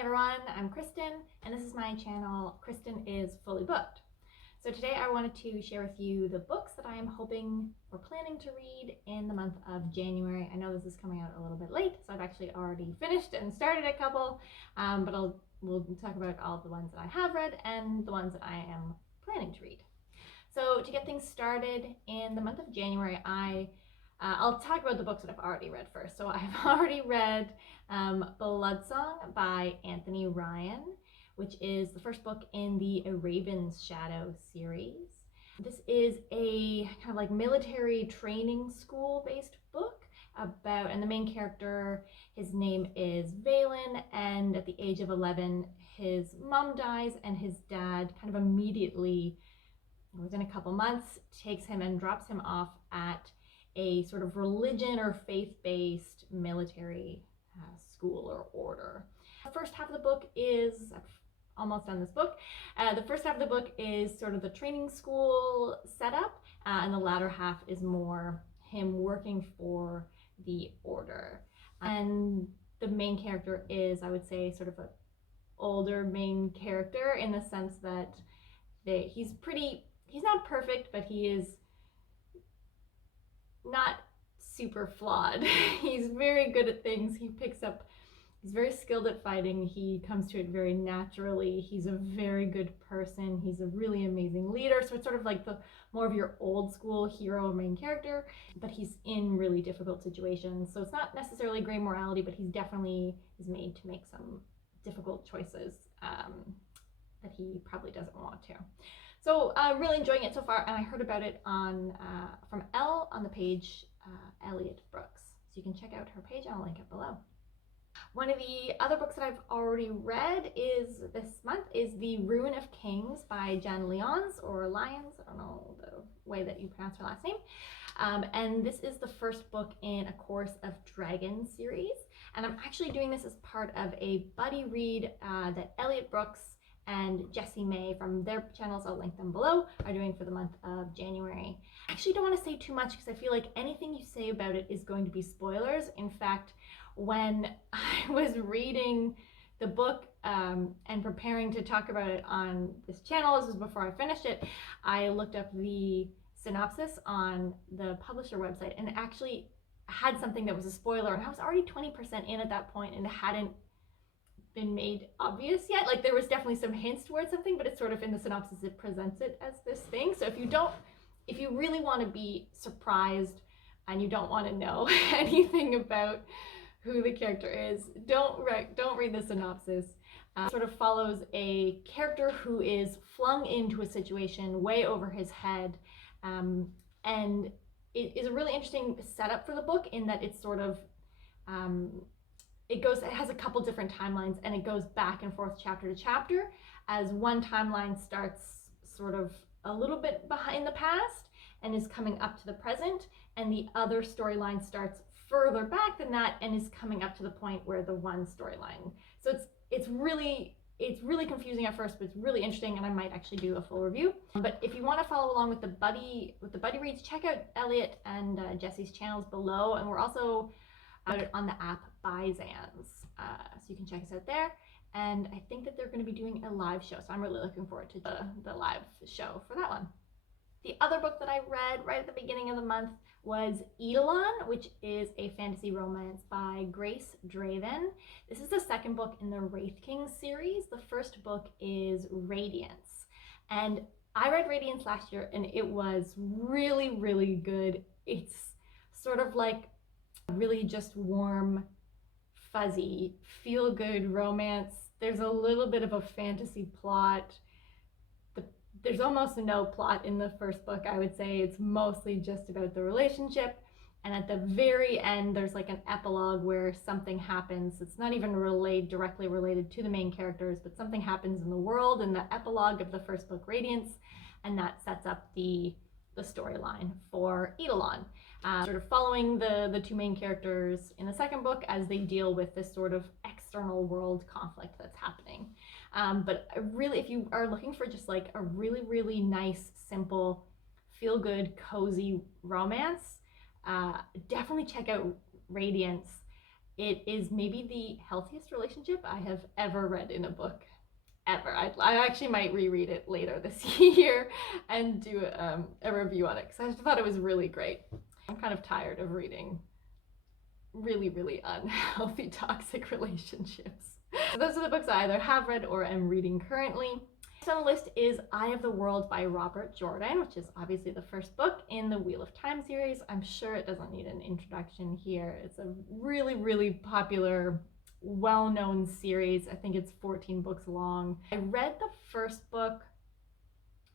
everyone, I'm Kristen, and this is my channel, Kristen is Fully Booked. So today I wanted to share with you the books that I am hoping or planning to read in the month of January. I know this is coming out a little bit late, so I've actually already finished and started a couple, but we'll talk about all of the ones that I have read and the ones that I am planning to read. So to get things started in the month of January, I'll talk about the books that I've already read first. So I've already read Bloodsong by Anthony Ryan, which is the first book in the A Raven's Shadow series. This is a kind of like military training school based book about, and the main character, his name is Valen, and at the age of 11, his mom dies and his dad kind of immediately, within a couple months, takes him and drops him off at a sort of religion or faith-based military school or order. The first half of the book is, I've almost done this book, the first half of the book is sort of the training school setup, and the latter half is more him working for the order. And the main character is, I would say, sort of an older main character in the sense that he's not perfect, but he is not super flawed. He's very good at things. He's very skilled at fighting. He comes to it very naturally. He's a very good person. He's a really amazing leader. So it's sort of like the more of your old school hero main character, but he's in really difficult situations. So it's not necessarily gray morality, but he's definitely is made to make some difficult choices that he probably doesn't want to. So really enjoying it so far, and I heard about it on from Elle on the page Elliot Brooks. So you can check out her page, I'll link it below. One of the other books that I've already read this month is The Ruin of Kings by Jen Lyons, or Lyons, I don't know the way that you pronounce her last name. And this is the first book in A Chorus of Dragons series. And I'm actually doing this as part of a buddy read that Elliot Brooks and Jessie May from their channels, I'll link them below, are doing for the month of January. I actually don't want to say too much because I feel like anything you say about it is going to be spoilers. In fact, when I was reading the book and preparing to talk about it on this channel, this was before I finished it, I looked up the synopsis on the publisher website and it actually had something that was a spoiler, and I was already 20% in at that point and it hadn't been made obvious yet. Like, there was definitely some hints towards something, but it's sort of in the synopsis it presents it as this thing. So if you really want to be surprised and you don't want to know anything about who the character is, don't read the synopsis. It sort of follows a character who is flung into a situation way over his head, and it is a really interesting setup for the book in that it's sort of it has a couple different timelines and it goes back and forth chapter to chapter, as one timeline starts sort of a little bit behind the past and is coming up to the present, and the other storyline starts further back than that and is coming up to the point where the one storyline. So it's really confusing at first, but it's really interesting, and I might actually do a full review. But if you want to follow along with the buddy reads, check out Elliot and Jessie's channels below, and we're also about it on the app Byzans, so you can check us out there. And I think that they're going to be doing a live show, so I'm really looking forward to the live show for that one. The other book that I read right at the beginning of the month was Eidolon, which is a fantasy romance by Grace Draven. This is the second book in the Wraith King series. The first book is Radiance, and I read Radiance last year and it was really, really good. It's sort of like really just warm, fuzzy, feel-good romance. There's a little bit of a fantasy plot. There's almost no plot in the first book, I would say. It's mostly just about the relationship, and at the very end there's like an epilogue where something happens. It's not even directly related to the main characters, but something happens in the world in the epilogue of the first book, Radiance, and that sets up the storyline for Eidolon, sort of following the two main characters in the second book as they deal with this sort of external world conflict that's happening. But really, if you are looking for just like a really, really nice, simple, feel-good, cozy romance, definitely check out Radiance. It is maybe the healthiest relationship I have ever read in a book. Ever. I actually might reread it later this year and do a review on it because I just thought it was really great. I'm kind of tired of reading really, really unhealthy, toxic relationships. So those are the books I either have read or am reading currently. Next on the list is Eye of the World by Robert Jordan, which is obviously the first book in the Wheel of Time series. I'm sure it doesn't need an introduction here. It's a really, really popular, well-known series. I think it's 14 books long. I read the first book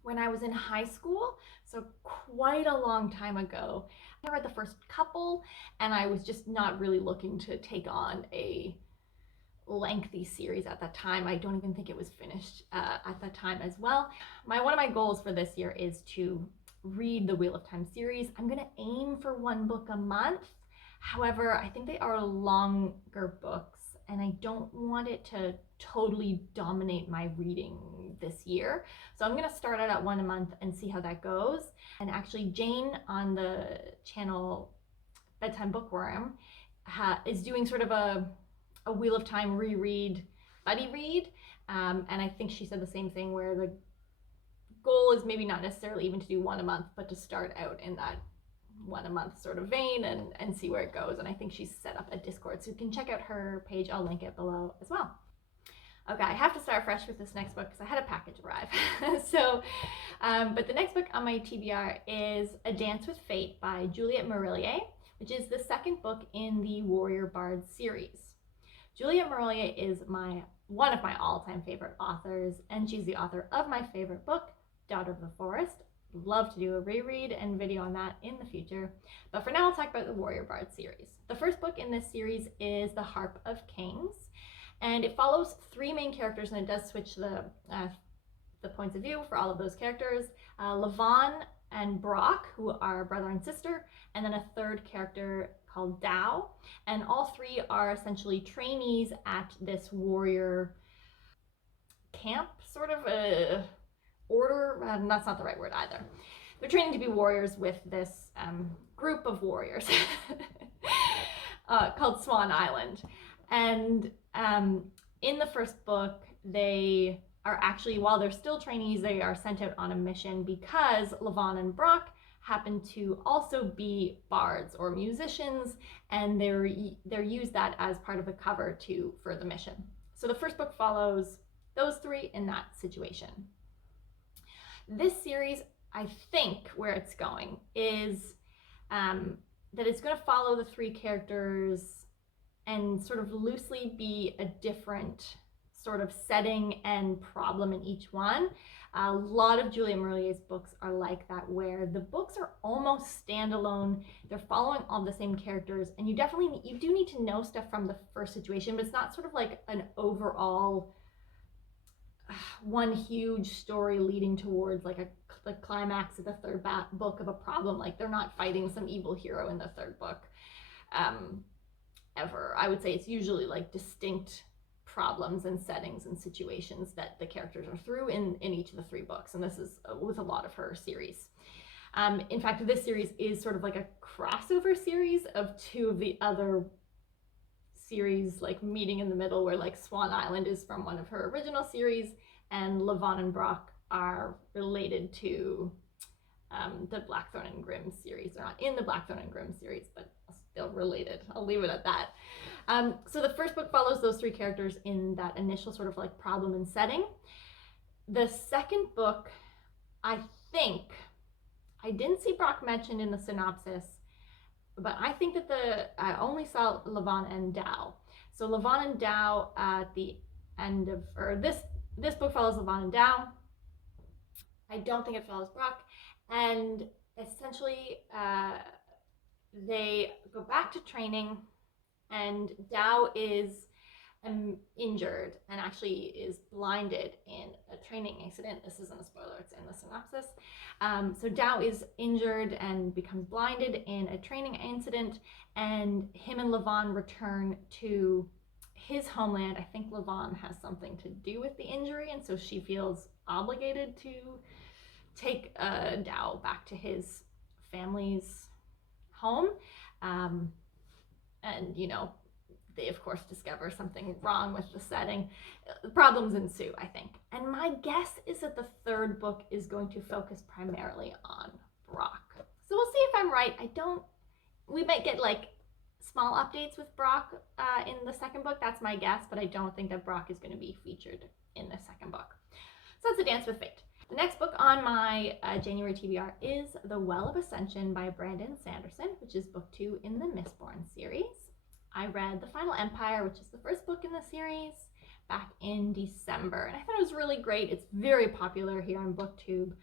when I was in high school, so quite a long time ago. I read the first couple, and I was just not really looking to take on a lengthy series at that time. I don't even think it was finished at that time as well. One of my goals for this year is to read the Wheel of Time series. I'm gonna aim for one book a month. However, I think they are longer books, and I don't want it to totally dominate my reading this year. So I'm gonna start out at one a month and see how that goes. And actually, Jane on the channel Bedtime Bookworm is doing sort of a Wheel of Time reread, buddy read. And I think she said the same thing, where the goal is maybe not necessarily even to do one a month, but to start out in that one a month sort of vein and see where it goes. And I think she's set up a Discord, so you can check out her page. I'll link it below as well. Okay, I have to start fresh with this next book because I had a package arrive. But the next book on my TBR is A Dance with Fate by Juliette Marillier, which is the second book in the Warrior Bard series. Juliette Marillier is one of my all-time favorite authors, and she's the author of my favorite book, Daughter of the Forest. Love to do a reread and video on that in the future. But for now, I'll talk about the Warrior Bard series. The first book in this series is The Harp of Kings, and it follows three main characters, and it does switch the points of view for all of those characters. Levon and Brock, who are brother and sister, and then a third character called Dao. And all three are essentially trainees at this warrior camp, sort of a order. That's not the right word either. They're training to be warriors with this group of warriors called Swan Island. And in the first book, they are actually, while they're still trainees, they are sent out on a mission because Levon and Brock happen to also be bards or musicians, and they're used that as part of the cover for the mission. So the first book follows those three in that situation. This series, I think where it's going is that it's going to follow the three characters and sort of loosely be a different sort of setting and problem in each one. A lot of Juliette Marillier's books are like that, where the books are almost standalone. They're following all the same characters, and you do need to know stuff from the first situation, but it's not sort of like an overall one huge story leading towards like the climax of the third book of a problem. Like, they're not fighting some evil hero in the third book ever. I would say it's usually like distinct problems and settings and situations that the characters are through in each of the three books, and this is with a lot of her series. In fact, this series is sort of like a crossover series of two of the other series, like meeting in the middle, where like Swan Island is from one of her original series, and Levon and Brock are related to the Blackthorn and Grimm series. They're not in the Blackthorn and Grimm series, but still related. I'll leave it at that. So the first book follows those three characters in that initial sort of like problem and setting. The second book, I think, I didn't see Brock mentioned in the synopsis, but I think that I only saw Levon and Dao. So Levon and Dao at the end of, or this book follows Levon and Dao. I don't think it follows Brock. And essentially, they go back to training, and Dao is injured and actually is blinded in a training incident. This isn't a spoiler, it's in the synopsis. So Dao is injured and becomes blinded in a training incident, and him and Levon return to his homeland. I think Levon has something to do with the injury, and so she feels obligated to take Dao back to his family's home, and they of course discover something wrong with the setting. Problems ensue, I think. And my guess is that the third book is going to focus primarily on Brock. So we'll see if I'm right. We might get like small updates with Brock in the second book. That's my guess, but I don't think that Brock is going to be featured in the second book. So that's A Dance with Fate. The next book on my January TBR is The Well of Ascension by Brandon Sanderson, which is book 2 in the Mistborn series. I read The Final Empire, which is the first book in the series, back in December, and I thought it was really great. It's very popular here on Booktube.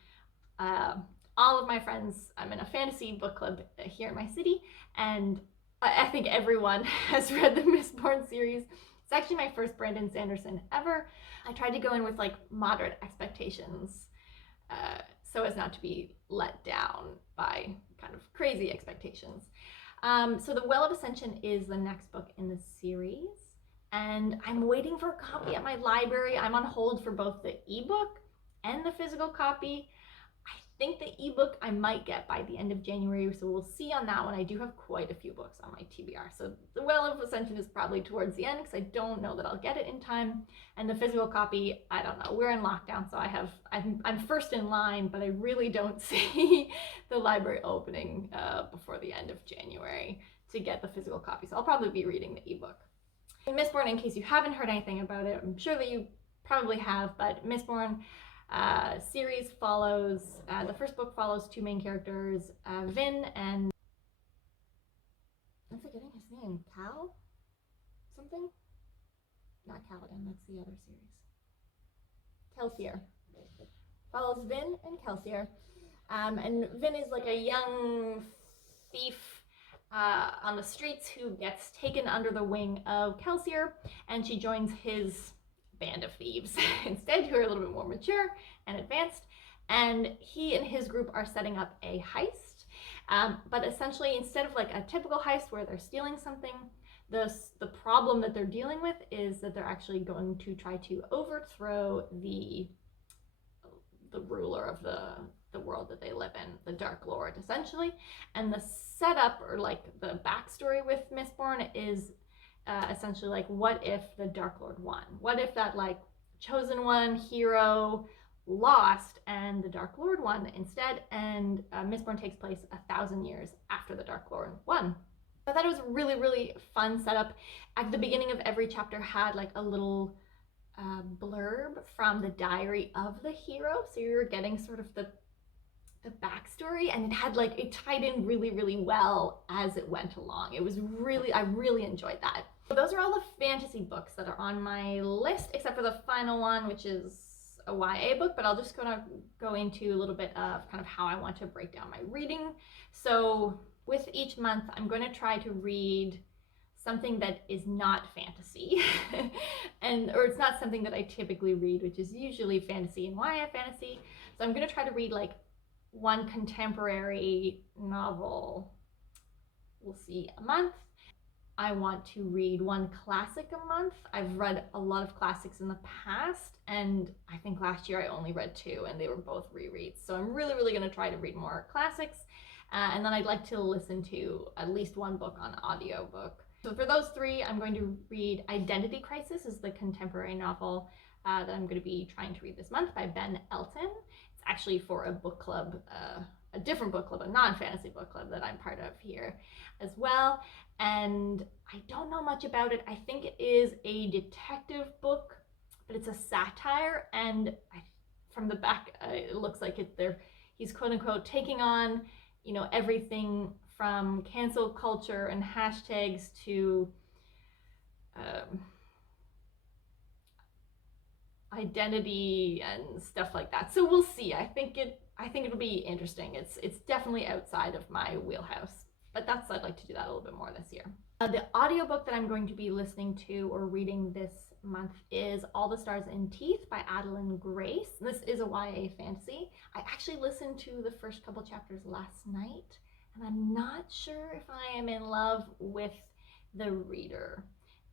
All of my friends, I'm in a fantasy book club here in my city, and I think everyone has read the Mistborn series. It's actually my first Brandon Sanderson ever. I tried to go in with like moderate expectations so as not to be let down by kind of crazy expectations. So The Well of Ascension is the next book in the series, and I'm waiting for a copy at my library. I'm on hold for both the ebook and the physical copy. I think the ebook I might get by the end of January, so we'll see on that one. I do have quite a few books on my TBR, so The Well of Ascension is probably towards the end because I don't know that I'll get it in time. And the physical copy, I don't know. We're in lockdown, so I'm first in line, but I really don't see the library opening before the end of January to get the physical copy. So I'll probably be reading the ebook. Mistborn, in case you haven't heard anything about it, I'm sure that you probably have, but Mistborn series follows, the first book follows two main characters, Vin and, I'm forgetting his name, Cal? Something? Not Caliban, that's the other series. Kelsier. Follows Vin and Kelsier. And Vin is like a young thief on the streets who gets taken under the wing of Kelsier, and she joins his band of thieves instead, who are a little bit more mature and advanced, and he and his group are setting up a heist, but essentially instead of like a typical heist where they're stealing something, the problem that they're dealing with is that they're actually going to try to overthrow the ruler of the world that they live in, the Dark Lord, essentially. And the setup, or like the backstory with Mistborn, is essentially like, what if the Dark Lord won? What if that like chosen one hero lost and the Dark Lord won instead? And Mistborn takes place 1,000 years after the Dark Lord won. I thought it was a really, really fun setup. At the beginning of every chapter had like a little blurb from the diary of the hero, so you were getting sort of the backstory, and it tied in really, really well as it went along. It was really, I really enjoyed that. So those are all the fantasy books that are on my list, except for the final one, which is a YA book, but I'll just go into a little bit of kind of how I want to break down my reading. So with each month, I'm going to try to read something that is not fantasy, or it's not something that I typically read, which is usually fantasy and YA fantasy. So I'm going to try to read like one contemporary novel, we'll see, a month. I want to read one classic a month. I've read a lot of classics in the past, and I think last year I only read 2, and they were both rereads. So I'm really, really going to try to read more classics. And then I'd like to listen to at least one book on audiobook. So for those 3, I'm going to read Identity Crisis, is the contemporary novel that I'm going to be trying to read this month, by Ben Elton. It's actually for a book club, a different book club, a non-fantasy book club that I'm part of here as well. And I don't know much about it. I think it is a detective book, but it's a satire, and from the back it looks like he's quote unquote taking on, you know, everything from cancel culture and hashtags to identity and stuff like that. So we'll see. I think it'll be interesting. It's definitely outside of my wheelhouse, but I'd like to do that a little bit more this year. The audiobook that I'm going to be listening to or reading this month is All the Stars and Teeth by Adeline Grace. This is a YA fantasy. I actually listened to the first couple chapters last night, and I'm not sure if I am in love with the reader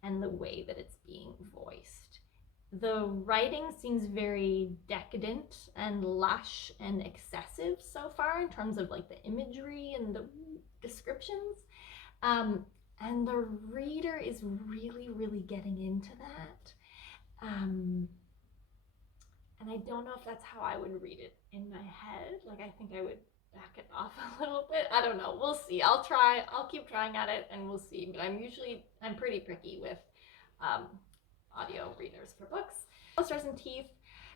and the way that it's being voiced. The writing seems very decadent and lush and excessive so far in terms of like the imagery and the descriptions. And the reader is really, really getting into that. And I don't know if that's how I would read it in my head. Like, I think I would back it off a little bit. I don't know. We'll see. I'll keep trying at it and we'll see. But I'm pretty picky with audio readers for books. Stars and Teeth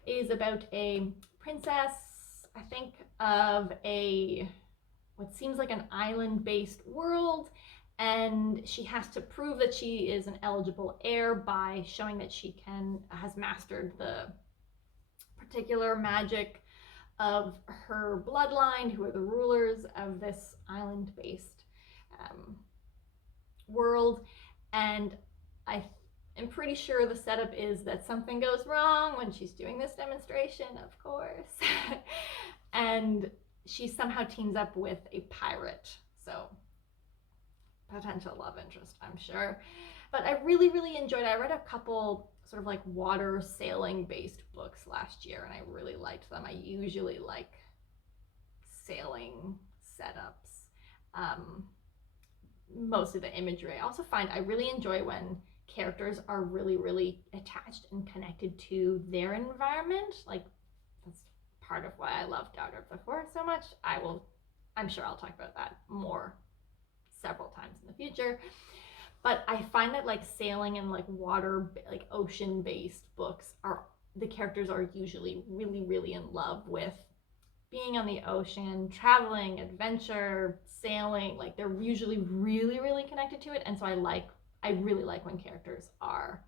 is about a princess, I think, of what seems like an island-based world, and she has to prove that she is an eligible heir by showing that she has mastered the particular magic of her bloodline, who are the rulers of this island-based world. And I am pretty sure the setup is that something goes wrong when she's doing this demonstration, of course. And she somehow teams up with a pirate. So potential love interest, I'm sure. But I really, really enjoyed it. I read a couple sort of like water sailing based books last year and I really liked them. I usually like sailing setups. Most of the imagery. I also find I really enjoy when characters are really, really attached and connected to their environment. Like, that's part of why I love Daughter of the Forest so much. I'm sure I'll talk about that more several times in the future. But I find that like sailing and like water, like ocean-based books, the characters are usually really, really in love with being on the ocean, traveling, adventure, sailing. Like, they're usually really, really connected to it. And so I really like when characters are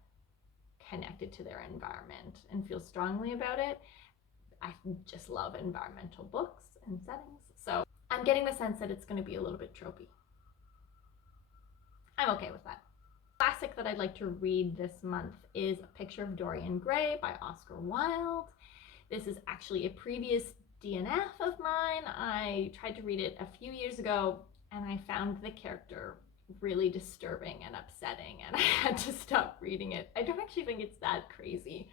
connected to their environment and feel strongly about it. I just love environmental books and settings. So I'm getting the sense that it's going to be a little bit tropey. I'm okay with that. Classic that I'd like to read this month is A Picture of Dorian Gray by Oscar Wilde. This is actually a previous DNF of mine. I tried to read it a few years ago and I found the character really disturbing and upsetting and I had to stop reading it. I don't actually think it's that crazy.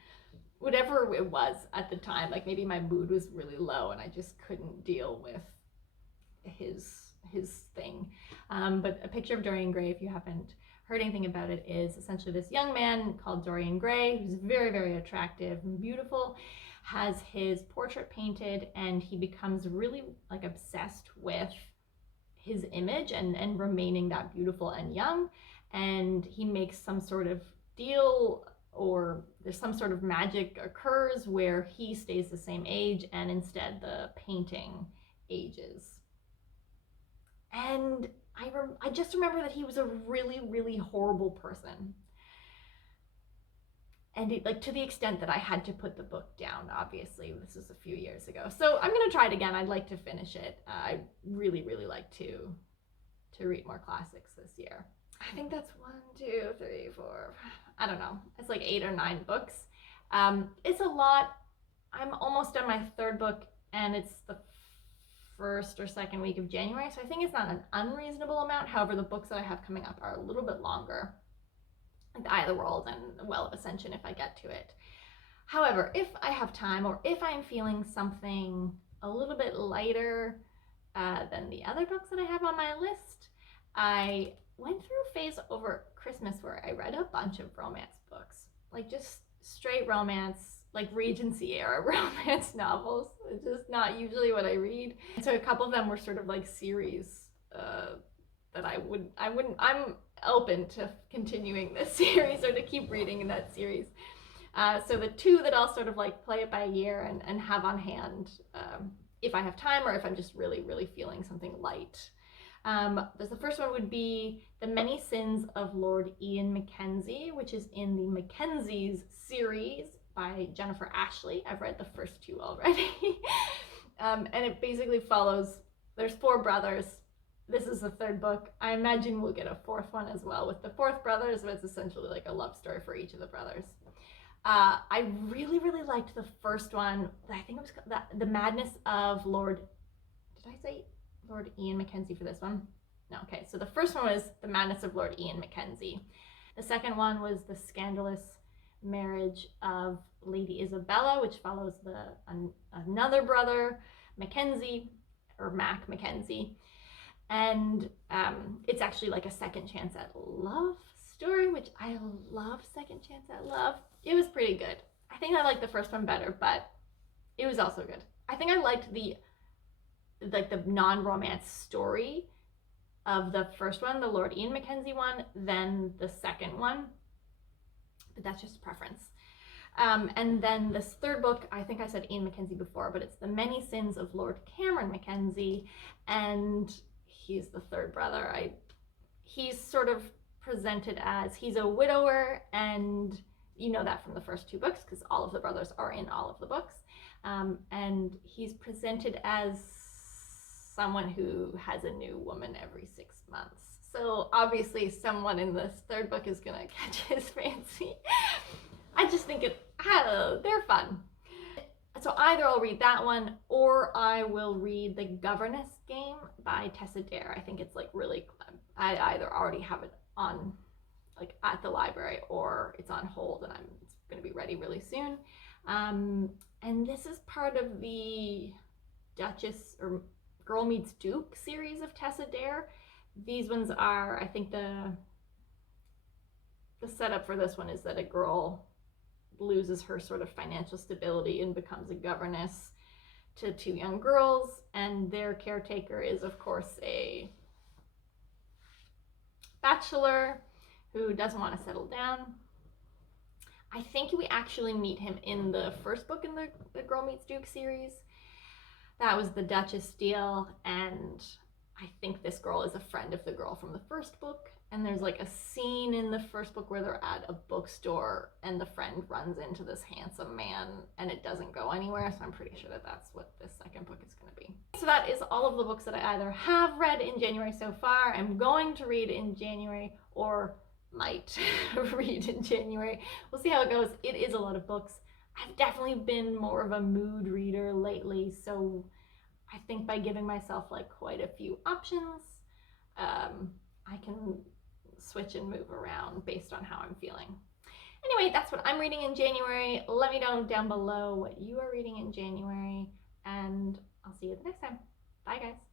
Whatever it was at the time, like maybe my mood was really low and I just couldn't deal with his thing. But A Picture of Dorian Gray, if you haven't heard anything about it, is essentially this young man called Dorian Gray, who's very, very attractive and beautiful, has his portrait painted, and he becomes really like obsessed with his image and remaining that beautiful and young. And he makes some sort of deal, or there's some sort of magic occurs where he stays the same age and instead the painting ages. And I just remember that he was a really, really horrible person. And like to the extent that I had to put the book down. Obviously, this was a few years ago. So I'm going to try it again. I'd like to finish it. I really, really like to read more classics this year. I think that's 1, 2, 3, 4, I don't know. It's like 8 or 9 books. It's a lot. I'm almost done my 3rd book and it's the 1st or 2nd week of January. So I think it's not an unreasonable amount. However, the books that I have coming up are a little bit longer. Like The Eye of the World and The Well of Ascension if I get to it. However, if I have time or if I'm feeling something a little bit lighter than the other books that I have on my list, I went through a phase over Christmas where I read a bunch of romance books, like just straight romance, like Regency era romance novels. It's just not usually what I read. And so a couple of them were sort of like series that I'm open to continuing this series or to keep reading in that series. So the 2 that I'll sort of like play it by year and have on hand if I have time or if I'm just really, really feeling something light. The first one would be The Many Sins of Lord Ian Mackenzie, which is in the Mackenzies series by Jennifer Ashley. I've read the first 2 already. And it basically follows, there's 4 brothers. This is the 3rd book. I imagine we'll get a 4th one as well with the 4th brothers, but it's essentially like a love story for each of the brothers. I really, really liked the first one. I think it was The Madness of Lord, did I say Lord Ian Mackenzie for this one? No, okay. So the first one was The Madness of Lord Ian Mackenzie. The second one was The Scandalous Marriage of Lady Isabella, which follows another brother, Mackenzie, or Mac Mackenzie. And it's actually like a second chance at love story, which I love. Second chance at love. It was pretty good. I think I liked the first one better, but it was also good. I think I liked the non-romance story of the first one, the Lord Ian Mackenzie one, than the second one. But that's just preference. And then this third book, I think I said Ian Mackenzie before, but it's The Many Sins of Lord Cameron Mackenzie, and he's the third brother. He's sort of presented as, he's a widower, and you know that from the first two books because all of the brothers are in all of the books. And he's presented as someone who has a new woman every 6 months. So obviously someone in this third book is gonna catch his fancy. I just think they're fun. So either I'll read that one or I will read The Governess Game by Tessa Dare. I think it's like really, I either already have it on like at the library or it's on hold and it's gonna be ready really soon. And this is part of the Duchess or Girl Meets Duke series of Tessa Dare. These ones are, I think the setup for this one is that a girl loses her sort of financial stability and becomes a governess to two young girls, and their caretaker is of course a bachelor who doesn't want to settle down. I think we actually meet him in the first book in the Girl Meets Duke series. That was the Duchess deal, and I think this girl is a friend of the girl from the first book. And there's like a scene in the first book where they're at a bookstore and the friend runs into this handsome man and it doesn't go anywhere. So I'm pretty sure that that's what this second book is going to be. So that is all of the books that I either have read in January so far, I'm going to read in January, or might read in January. We'll see how it goes. It is a lot of books. I've definitely been more of a mood reader lately. So I think by giving myself like quite a few options, I can switch and move around based on how I'm feeling. Anyway, that's what I'm reading in January. Let me know down below what you are reading in January, and I'll see you the next time. Bye, guys.